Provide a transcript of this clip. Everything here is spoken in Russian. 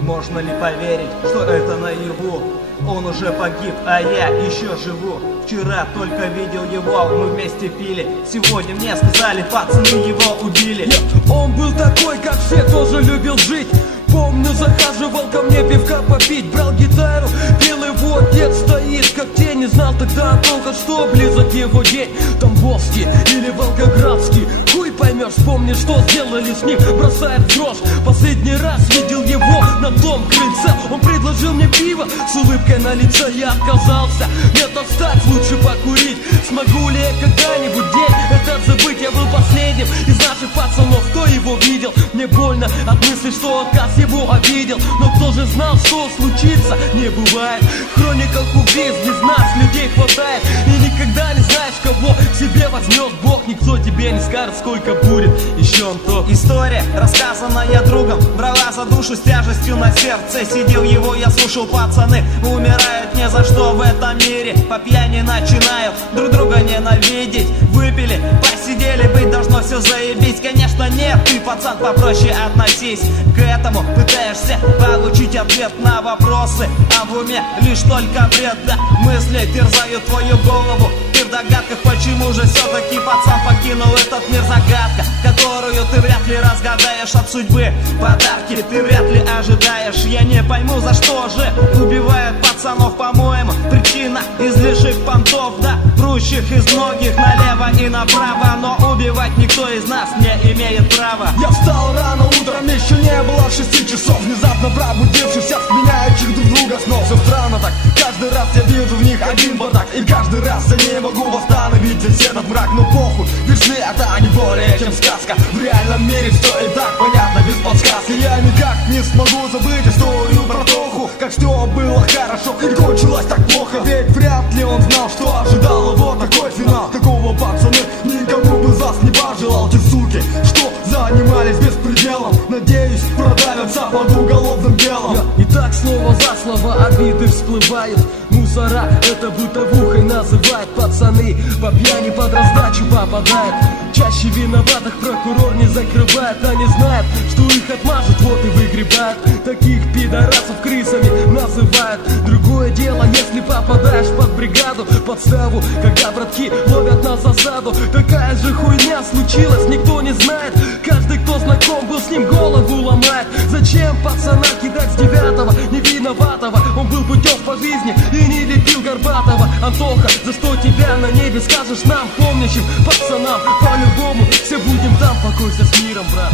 Можно ли поверить, что это наяву? Он уже погиб, а я еще живу. Вчера только видел его, мы вместе пили. Сегодня мне сказали, пацаны его убили. Он был такой, как все, тоже любил жить. Помню, захаживал ко мне пивка попить. Брал гитару, пел его, отец стоит как тень. Не знал тогда толком, что близок его день. Тамбовский или Волгоградский, хуй поймешь, вспомни, что сделали с ним. Бросает в дрожь, последний раз видел его на том крыльце. Он предложил мне пиво с улыбкой на лице, я отказался. Нет, отстать, лучше покурить. Смогу ли я когда-нибудь день этот забыть? Я был последним из наших пацанов, кто его видел. Мне больно от мысли, что отказ его обидел. Но кто же знал, что случится, не бывает. В хрониках убийств без нас людей хватает. И никогда не знаешь, кого себе возьмет Бог. Никто тебе не скажет, сколько будет еще он то. История, рассказанная другом, брала за душу с тяжестью на сердце. Сидел его, я слушал, пацаны умирают не за что в этом мире. По пьяни начинают друг друга ненавидеть. Выпили, посидели, быть должно все заебись. Конечно нет, ты, пацан, попроще относись к этому. Пытаешься получить ответ на вопросы, а в уме лишь только бред, да. Мысли терзают твою голову. Ты в догадках, почему же все-таки пацан покинул этот мир. Загадка, которую ты вряд ли разгадаешь от судьбы. Подарки ты вряд ли ожидаешь. Я не пойму, за что же убивают пацанов, по-моему. Причина из лишних понтов, да, прущих из многих налево и направо. Но убивать никто из нас не имеет права. Я встал рано утром, еще не было 6 часов. Внезапно пробудившись от сменяющих друг друга снов. Все странно так, каждый раз я вижу в них один бардак. И каждый раз я не могу восстановить весь этот мрак. Но похуй, ведь сны это не более чем сказка. В реальном мире все и так понятно без подсказки. Я никак не смогу забыть историю про Тоху. Как все было хорошо и кончилось так плохо. Ведь вряд ли он знал, что ожидал его такой финал. Такого, пацаны, никому бы вас не пожелал. Те суки, что занимались беспределом, надеюсь, продавятся под уголовным делом. И так слово за слово обиды всплывают. Мусора это бытовухой называют. Пацаны по пьяни под раздачу попадают. Чаще виноватых прокурор не закрывает. Они знают, что их отмажут, вот и выгребают. Таких пидорасов крысами называют. Другое дело, если попадаешь под бригаду, подставу, когда братки ловят на засаду. Такая же хуйня случилась, никто не знает. Каждый, кто знаком был с ним, голову ломает. Зачем пацана кидать с 9-го, невиноватого? Он был путем по жизни и не любил Горбатова. Антоха, за что тебя на небе скажешь нам, помнящим пацанам? По-любому все будем там, покойся с миром, брат.